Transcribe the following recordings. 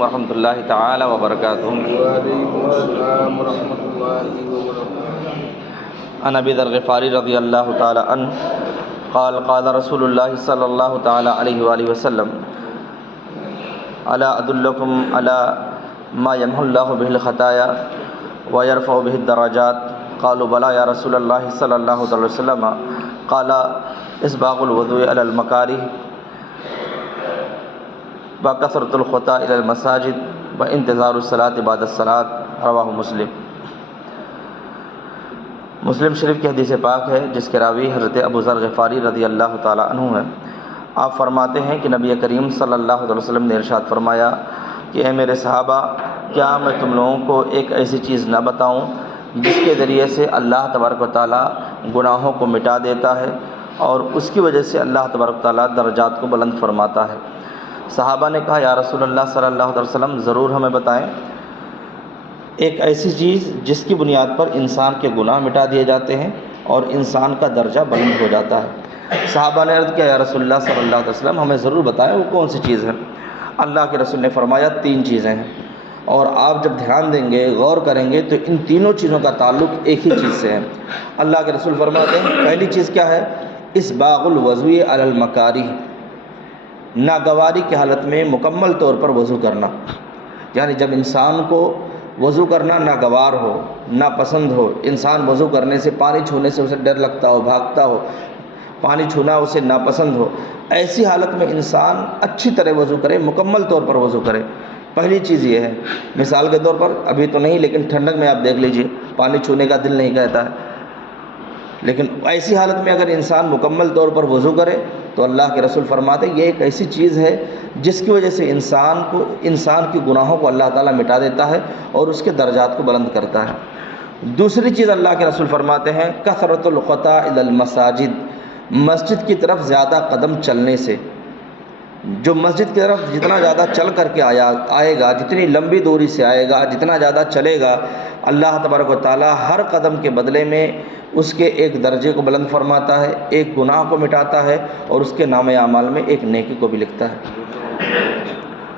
علیکم ورحمۃ اللہ تعالی وبرکاتہ۔ وعلیکم السلام ورحمۃ اللہ وبرکاتہ۔ عن ابی ذر غفاری رضی اللہ تعالی عنہ قال قال رسول اللہ صلی اللہ تعالی علیہ وآلہ وسلم الا ادلکم علی ما یمحو اللہ بہ الخطایا ویرفع بہ الدرجات قالوا بلی یا رسول اللہ صلی اللہ علیہ وسلم قال اسباغ الوضوء علی المکارہ وکثرۃ الخطا الی المساجد وانتظار الصلاۃ بعد الصلاۃ، رواہ مسلم۔ مسلم شریف کی حدیث پاک ہے جس کے راوی حضرت ابو ذر غفاری رضی اللہ تعالی عنہ ہیں۔ آپ فرماتے ہیں کہ نبی کریم صلی اللہ علیہ وسلم نے ارشاد فرمایا کہ اے میرے صحابہ، کیا میں تم لوگوں کو ایک ایسی چیز نہ بتاؤں جس کے ذریعے سے اللہ تبارک و تعالیٰ گناہوں کو مٹا دیتا ہے اور اس کی وجہ سے اللہ تبارک و تعالیٰ درجات کو بلند فرماتا ہے۔ صحابہ نے کہا یا رسول اللہ صلی اللہ علیہ وسلم ضرور ہمیں بتائیں ایک ایسی چیز جس کی بنیاد پر انسان کے گناہ مٹا دیے جاتے ہیں اور انسان کا درجہ بلند ہو جاتا ہے۔ صحابہ نے عرض کیا یا رسول اللہ صلی اللہ علیہ وسلم ہمیں ضرور بتائیں وہ کون سی چیز ہے۔ اللہ کے رسول نے فرمایا 3 چیزیں ہیں، اور آپ جب دھیان دیں گے غور کریں گے تو ان تینوں چیزوں کا تعلق ایک ہی چیز سے ہے۔ اللہ کے رسول فرماتے ہیں پہلی چیز کیا ہے؟ اسباغ الوضوء علی المکارہ، ناگواری کی حالت میں مکمل طور پر وضو کرنا، یعنی جب انسان کو وضو کرنا ناگوار ہو، ناپسند ہو، انسان وضو کرنے سے پانی چھونے سے اسے ڈر لگتا ہو، بھاگتا ہو، پانی چھونا اسے ناپسند ہو، ایسی حالت میں انسان اچھی طرح وضو کرے، مکمل طور پر وضو کرے۔ پہلی چیز یہ ہے، مثال کے طور پر ابھی تو نہیں لیکن ٹھنڈک میں آپ دیکھ لیجئے پانی چھونے کا دل نہیں کہتا ہے، لیکن ایسی حالت میں اگر انسان مکمل طور پر وضو کرے تو اللہ کے رسول فرماتے ہیں یہ ایک ایسی چیز ہے جس کی وجہ سے انسان کی گناہوں کو اللہ تعالیٰ مٹا دیتا ہے اور اس کے درجات کو بلند کرتا ہے۔ دوسری چیز اللہ کے رسول فرماتے ہیں کثرۃ الخطا الی المساجد، مسجد کی طرف زیادہ قدم چلنے سے۔ جو مسجد کی طرف جتنا زیادہ چل کر کے آئے گا، جتنی لمبی دوری سے آئے گا، جتنا زیادہ چلے گا، اللہ تبارک و تعالیٰ ہر قدم کے بدلے میں اس کے ایک درجے کو بلند فرماتا ہے، ایک گناہ کو مٹاتا ہے اور اس کے نام اعمال میں ایک نیکی کو بھی لکھتا ہے۔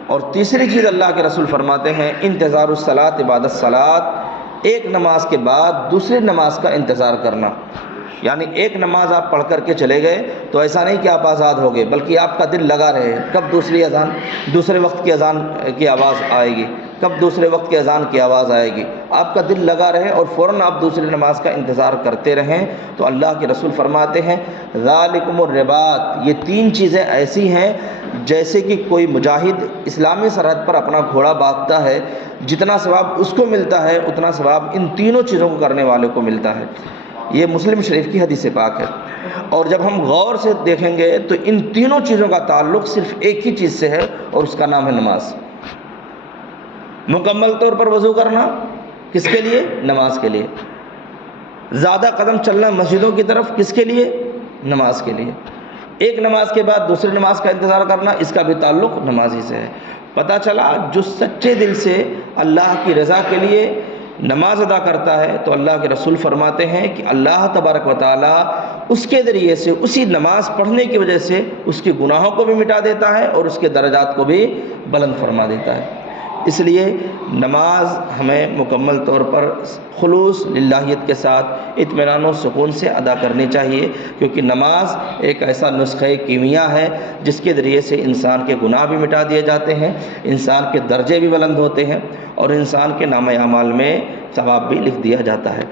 اور تیسری چیز اللہ کے رسول فرماتے ہیں انتظار الصلاۃ بعد الصلاۃ، ایک نماز کے بعد دوسری نماز کا انتظار کرنا، یعنی ایک نماز آپ پڑھ کر کے چلے گئے تو ایسا نہیں کہ آپ آزاد ہو گئے، بلکہ آپ کا دل لگا رہے کب دوسرے وقت کی اذان کی آواز آئے گی، کب دوسرے وقت کی اذان کی آواز آئے گی، آپ کا دل لگا رہے اور فوراً آپ دوسری نماز کا انتظار کرتے رہیں۔ تو اللہ کے رسول فرماتے ہیں ذالکم الرباط، یہ 3 چیزیں ایسی ہیں جیسے کہ کوئی مجاہد اسلامی سرحد پر اپنا گھوڑا باندھتا ہے، جتنا ثواب اس کو ملتا ہے اتنا ثواب ان تینوں چیزوں کو کرنے والے کو ملتا ہے۔ یہ مسلم شریف کی حدیث پاک ہے۔ اور جب ہم غور سے دیکھیں گے تو ان تینوں چیزوں کا تعلق صرف ایک ہی چیز سے ہے اور اس کا نام ہے نماز۔ مکمل طور پر وضو کرنا کس کے لیے؟ نماز کے لیے۔ زیادہ قدم چلنا مسجدوں کی طرف کس کے لیے؟ نماز کے لیے۔ ایک نماز کے بعد دوسری نماز کا انتظار کرنا، اس کا بھی تعلق نماز ہی سے ہے۔ پتہ چلا جو سچے دل سے اللہ کی رضا کے لیے نماز ادا کرتا ہے تو اللہ کے رسول فرماتے ہیں کہ اللہ تبارک و تعالیٰ اس کے ذریعے سے، اسی نماز پڑھنے کی وجہ سے اس کے گناہوں کو بھی مٹا دیتا ہے اور اس کے درجات کو بھی بلند فرما دیتا ہے۔ اس لیے نماز ہمیں مکمل طور پر خلوص للہیت کے ساتھ اطمینان و سکون سے ادا کرنی چاہیے، کیونکہ نماز ایک ایسا نسخہ کیمیا ہے جس کے ذریعے سے انسان کے گناہ بھی مٹا دیے جاتے ہیں، انسان کے درجے بھی بلند ہوتے ہیں اور انسان کے نام اعمال میں ثواب بھی لکھ دیا جاتا ہے۔